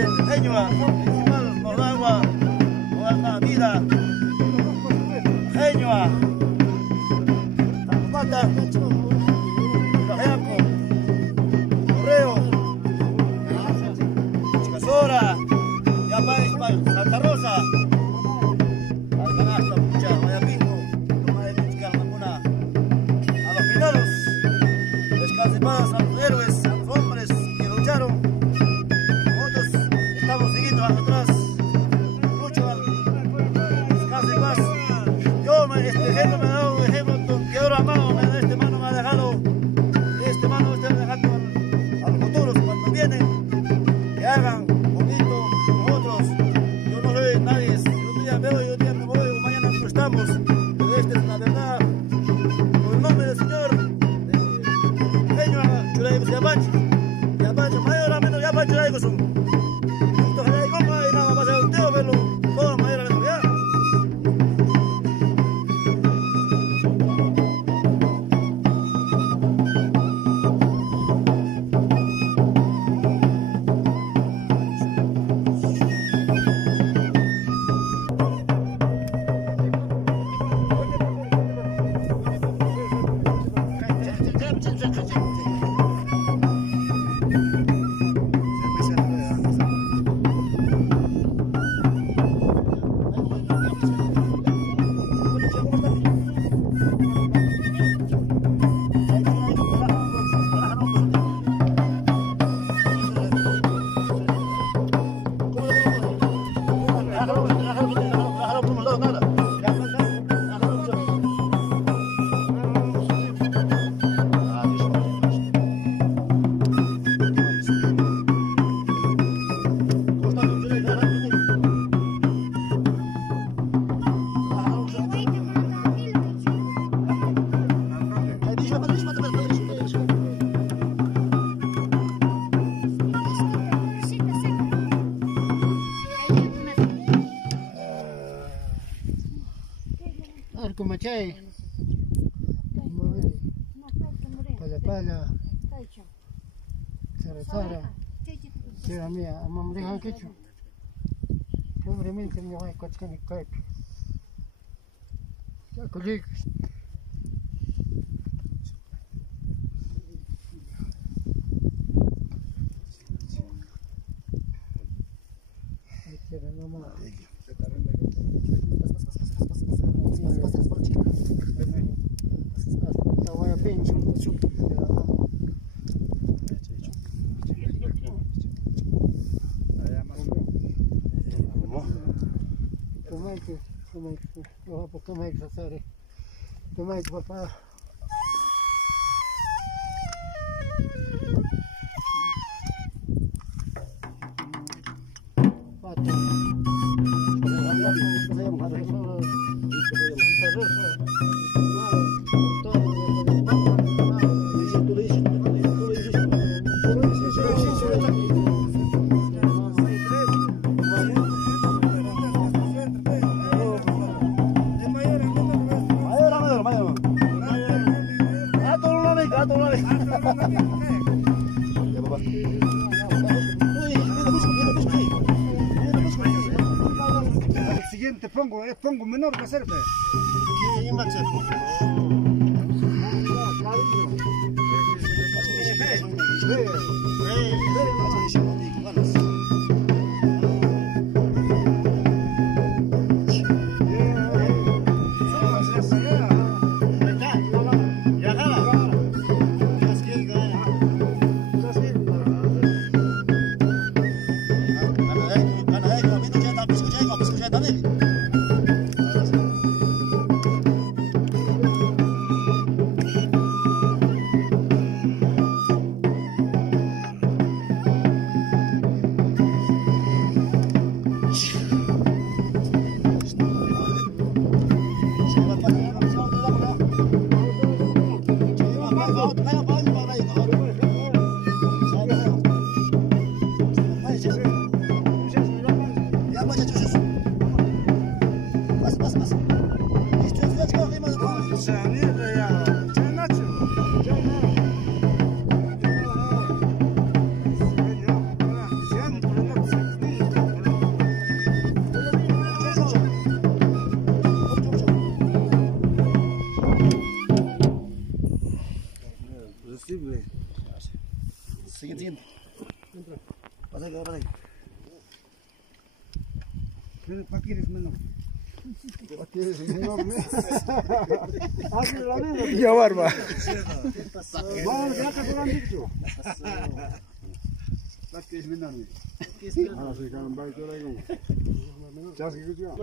Eñua, principal, Moragua, Moragua, Vida, Eñua, Tapata, Cajaco, Correo, Chicasora, Yapay, Santa Rosa, Alcanasta, Pucha, Guayaquil, a los finados, descanse paz a los héroes, a los hombres que lucharon. Nosotros estamos siguiendo atrás, mucho descanse paz. Yo, este ejemplo me ha dado un ejemplo, que oro amado, este mano me ha dejado, este mano me ha dejado a los futuros cuando vienen, que hagan poquito nosotros. Yo no soy nadie, yo un día veo, yo un día me voy, mañana no estamos, pero esta es la verdad. Por el nombre del Señor, Eñua, Churaigo, Yapanchi, mayor a menos, Yapanchi, Churaigo, son. Esto es como y nada más, el teo, verlo, todo mayor a menos, ya. Arcumachay, Pala, Sarasara, Sera mía, Amamreja Quechu, pobremente me voy a cochar mi cuerpo. Ya colegos. Como é que papá? El siguiente pongo menor que hacerme. siguiente. Pasa aquí, pasa aquí. ¿Para qué eres menor? ¿Para qué eres menor? Hazme la mano. Ya barba. Vamos, ya te lo han dicho. ¿Para qué eres menor? Ah, sí, kan baik tu lagi. Jas gitu juga.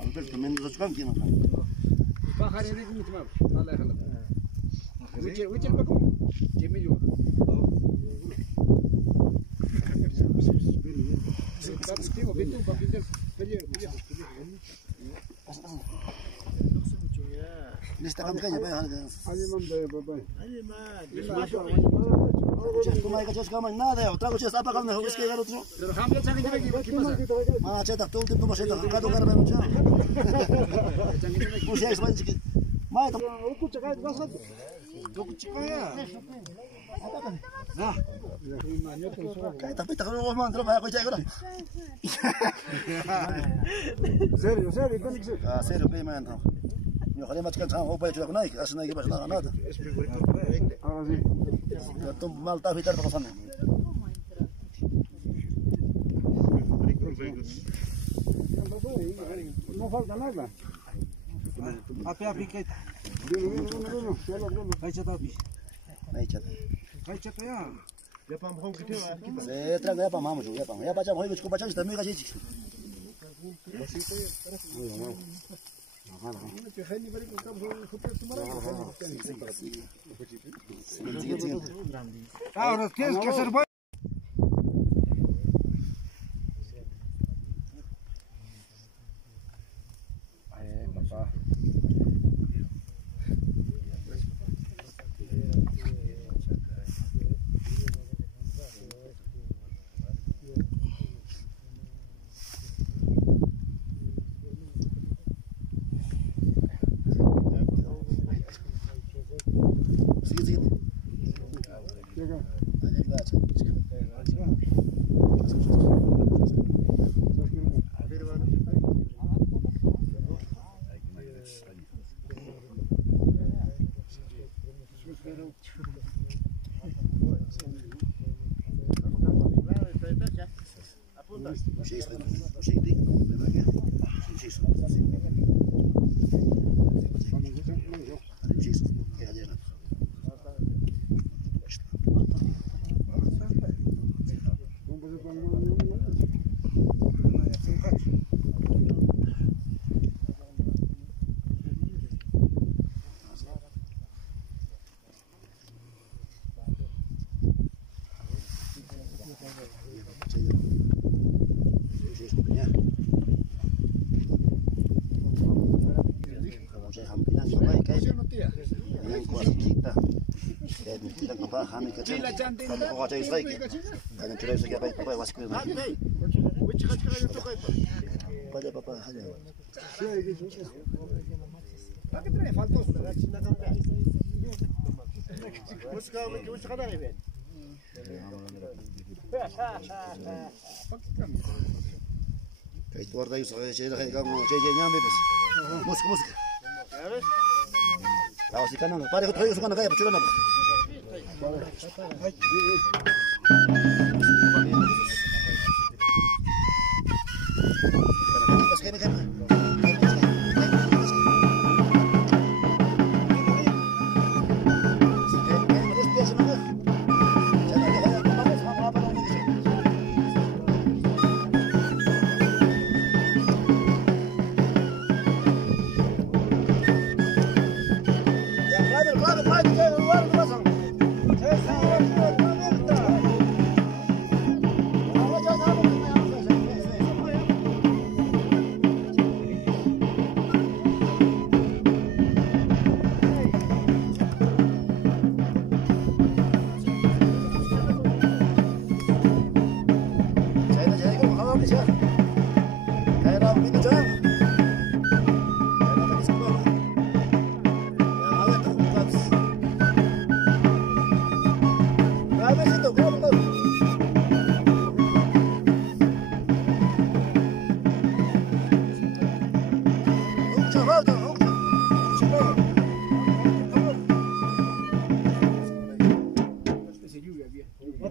Albert, también los can tienen. Bajar ini ni cuma. Allah Allah. Wicir baku. Jemi juga. Tengo betul papinjal. Kerja. Lista kan kaya bayar. Aje mandai babai. Cuma ikat jas kaman nada, trago jas apa kan harus kayak gitu. Pero hamil sangat lagi gimana? Ah, cetak tuh tim tuh masih tak. Kado karena macam. Pusing sebanyak sedikit. Mai tak. Aku cakap basat. Aku cakap ya. Apa kan? Nah. Ya, ini tu suara. Kayak tapi tak kalau orang terus aku cakap dah. Sério, kan sih. Ah, sério bem man. Yo خلينا ما تكلم هو بايت لك نايك عشان يجيب عشان هذا. Ah, sí. Tuh mal tapi terus sana. No falta nada. Api kita. Vino. Baca tapi. Naik cat. Baca ya. Ya pam hong gitu. Saya terang ya pam mamu ya pam. Ya baca boleh cukup baca kita mega sih. Ahora tienes que hacer bueno. Papá. Sedikit. Llega. Ada juga. Kayak keluar dari saya kayak kamu saya nyampe bos. Musik. Tahu sih kan nggak? Pada ketemu suka kayak pecuran apa? Pas kayak ini kan.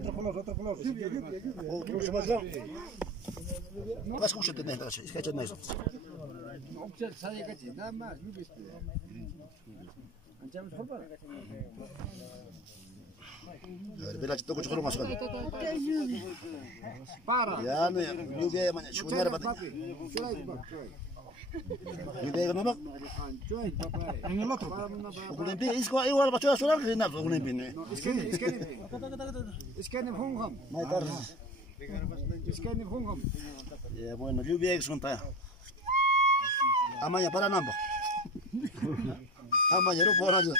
otro color. Otro más grande. Más escucha de nada, es que ya no es. No, pues sabe que nada más, no ves. Anchamos por para. Vela que toco choro más grande. Para. Ya no, lluvia ya mañana, chunar va. Lluvia que no va. En el otro. Ugulen pi, igual va a sonar que nada, ugulen pi. Es que en Hongkong. Mai tar. Es que en Hongkong. Ya bueno, lluvia que son ta. Amaya para nambo. Amaya ro por allá.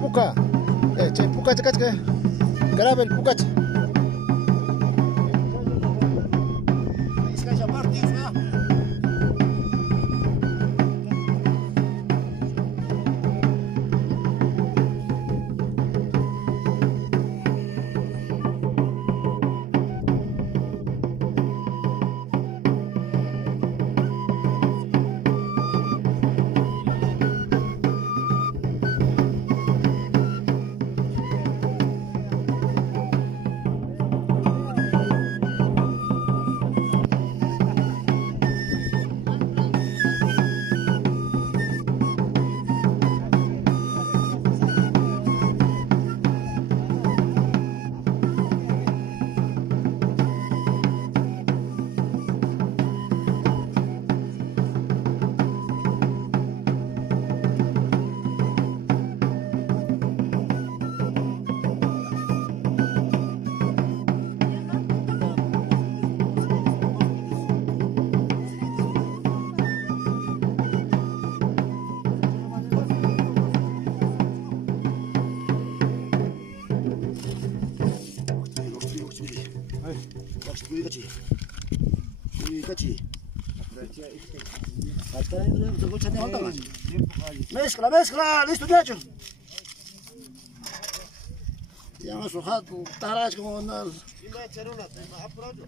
Puka. Cek puka. Graba el puka. Mezcla, listo, muchacho. Ya me sujado, tarás como una. Apurado,